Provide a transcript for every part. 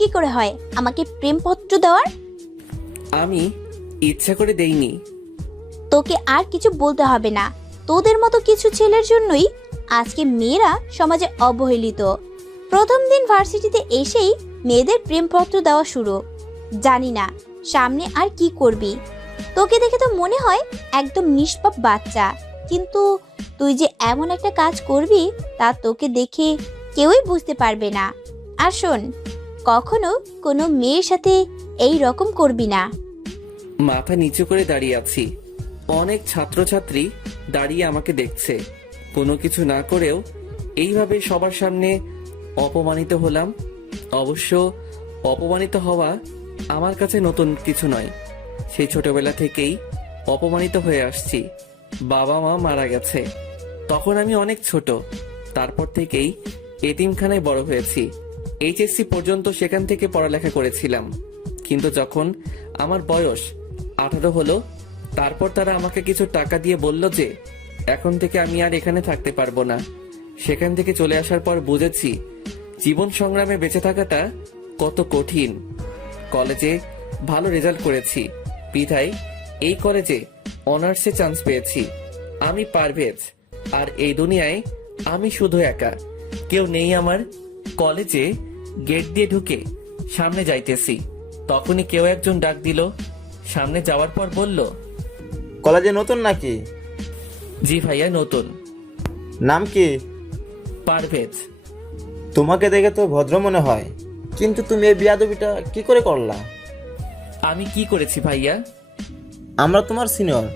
কি করে হয় আমাকে প্রেমপত্র দেওয়ার? আমি ইচ্ছা করে দেইনি। তোকে আর কিছু বলতে হবে না। তোদের মতো কিছু ছেলের জন্যই আজকে মেয়েরা সমাজে অবহেলিত। প্রথম দিন ভার্সিটিতে এসেই মেয়েদের প্রেমপত্র দেওয়া শুরু। জানি না সামনে আর কি করবি। তোকে দেখে তো মনে হয় একদম নিষ্পাপ বাচ্চা, কিন্তু তুই যে এমন একটা কাজ করবি তা তোকে দেখে কেউই বুঝতে পারবে না। আর শোন, কখনো কোনো মেয়ের সাথে এই রকম করবি না। মাথা নিচু করে দাঁড়িয়ে আছি। অনেক ছাত্রছাত্রী দাঁড়িয়ে আমাকে দেখছে। কোনো কিছু না করেও এইভাবে সবার সামনে অপমানিত হলাম। অবশ্য অপমানিত হওয়া আমার কাছে নতুন কিছু নয়। সেই ছোটবেলা থেকেই অপমানিত হয়ে আসছি। বাবা মা মারা গেছে তখন আমি অনেক ছোট। তারপর থেকেই এতিমখানায় বড় হয়েছি। এইচএসসি পর্যন্ত সেখান থেকে পড়ালেখা করেছিলাম। কিন্তু যখন আমার বয়স 18 হলো, তারপর তারা আমাকে কিছু টাকা দিয়ে বলল যে এখন থেকে আমি আর এখানে থাকতে পারবো না। সেখান থেকে চলে আসার পর বুঝেছি জীবন সংগ্রামে বেঁচে থাকাটা কত কঠিন। কলেজে ভালো রেজাল্ট করেছি বিধায় এই কলেজে অনার্সে চান্স পেয়েছি। আমি পারভেজ, আর এই দুনিয়ায় আমি শুধু একা, কেউ নেই আমার। কলেজে গেট দিয়ে ঢুকে সামনে যাইতেছি, তখনই কেউ একজন ডাক দিল। সামনে যাওয়ার পর বলল, কলেজে নতুন নাকি? জি ভাইয়া নতুন। নাম কি? পারভেজ। তোমাকে দেখে তো ভদ্র মনে হয়, কিন্তু তুমি এই বিয়াদবিটা কি করে করলা? আমি কি করেছি ভাইয়া? আমরা তোমার সিনিয়র,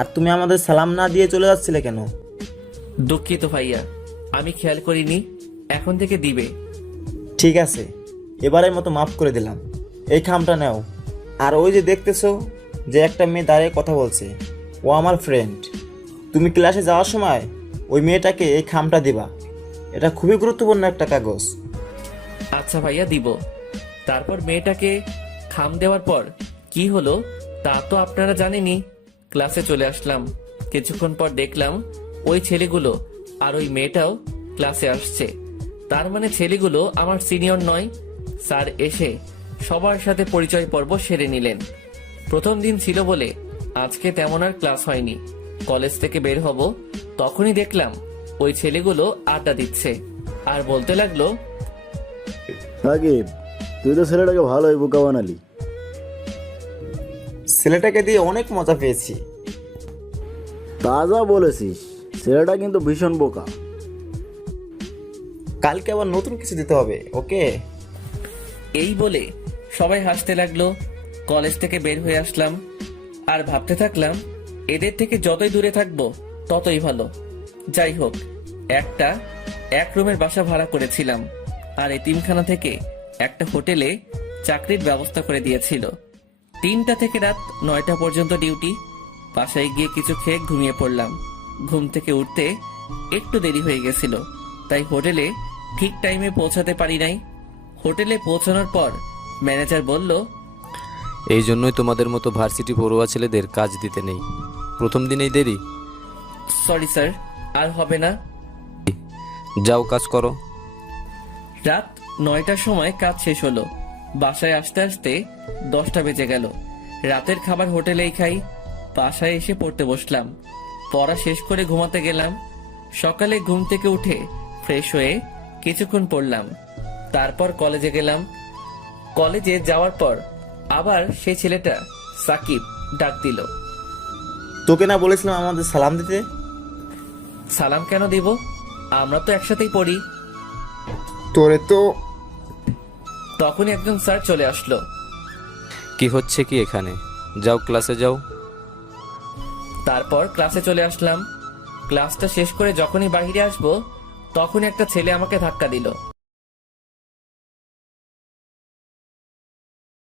আর তুমি আমাদের সালাম না দিয়ে চলে যাচ্ছিলে কেন? দুঃখিত ভাইয়া, আমি খেয়াল করিনি। এখন থেকে দিবে। ঠিক আছে, এবারের মতো মাফ করে দিলাম। এই খামটা নাও। আর ওই যে দেখতেছো যে একটা মেয়ে দাঁড়িয়ে কথা বলছে, ও আমার ফ্রেন্ড। তুমি ক্লাসে যাওয়ার সময় ওই মেয়েটাকে এই খামটা দিবা। এটা খুবই গুরুত্বপূর্ণ একটা কাগজ। আচ্ছা ভাইয়া, দিব। তারপর মেয়েটাকে খাম দেওয়ার পর কি হলো তা তো আপনারা জানেনই। ক্লাসে চলে আসলাম। কিছুক্ষণ পর দেখলাম ওই ছেলেগুলো আর ওই মেয়েটাও ক্লাসে আসছে। তার মানে ছেলেগুলো আমার সিনিয়র নয়। স্যার এসে সবার সাথে পরিচয় পর্ব সেরে নিলেন। প্রথম দিন ছিল বলে আজকে তেমন আর ক্লাস হয়নি। কলেজ থেকে বের হব তখনই দেখলাম ওই ছেলেগুলো আড্ডা দিচ্ছে আর বলতে লাগলো, সাকিব, তুই তো ছেলেটাকে ভালোই বোকা বানালি। ছেলেটাকে দিয়ে অনেক মজা পেয়েছি। তাজা বলেছিস, ছেলেটা কিন্তু ভীষণ বোকা। কালকে আবার নতুন কিছু দিতে হবে, ওকে? এই বলে সবাই হাসতে লাগলো। কলেজ থেকে বের হয়ে আসলাম আর ভাবতে থাকলাম এদের থেকে যতই দূরে থাকবো ততই ভালো। যাই হোক, এক রুমের বাসা ভাড়া করেছিলাম আর এতিমখানা থেকে একটা হোটেলে চাকরির ব্যবস্থা করে দিয়েছিল। 3টা থেকে রাত 9টা পর্যন্ত ডিউটি। বাসায় গিয়ে কিছু খেয়ে ঘুমিয়ে পড়লাম। ঘুম থেকে উঠতে একটু দেরি হয়ে গেছিল, তাই হোটেলে ঠিক টাইমে পৌঁছাতে পারি নাই। হোটেলে পৌঁছানোর পর ম্যানেজার বলল, এই জন্যই তোমাদের মতো ভার্সিটি পড়ুয়া ছেলেদের কাজ দিতে নেই। প্রথম দিনেই দেরি। সরি স্যার, আর হবে না। যাও কাজ করো। রাত 9টার সময় কাজ শেষ হলো। বাসায় আসতে আসতে 10টা বেজে গেল। রাতের খাবার হোটেলেই খাই। বাসায় এসে পড়তে বসলাম। পড়া শেষ করে ঘুমাতে গেলাম। সকালে ঘুম থেকে উঠে ফ্রেশ হয়ে কিছুক্ষণ পড়লাম। তারপর কলেজে গেলাম। কলেজে যাওয়ার পর আবার সেই ছেলেটা সাকিব ডাক দিল। তোকে না বলেছিলাম আমাদের সালাম দিতে? সালাম কেন দিব? আমরা তো একসাথেই পড়ি। তোরে তো। তখনই একজন স্যার চলে আসলো। কি হচ্ছে কি এখানে? যাও ক্লাসে যাও। তারপর ক্লাসে চলে আসলাম। ক্লাসটা শেষ করে যখনই বাইরে আসবো তখনই একটা ছেলে আমাকে ধাক্কা দিল।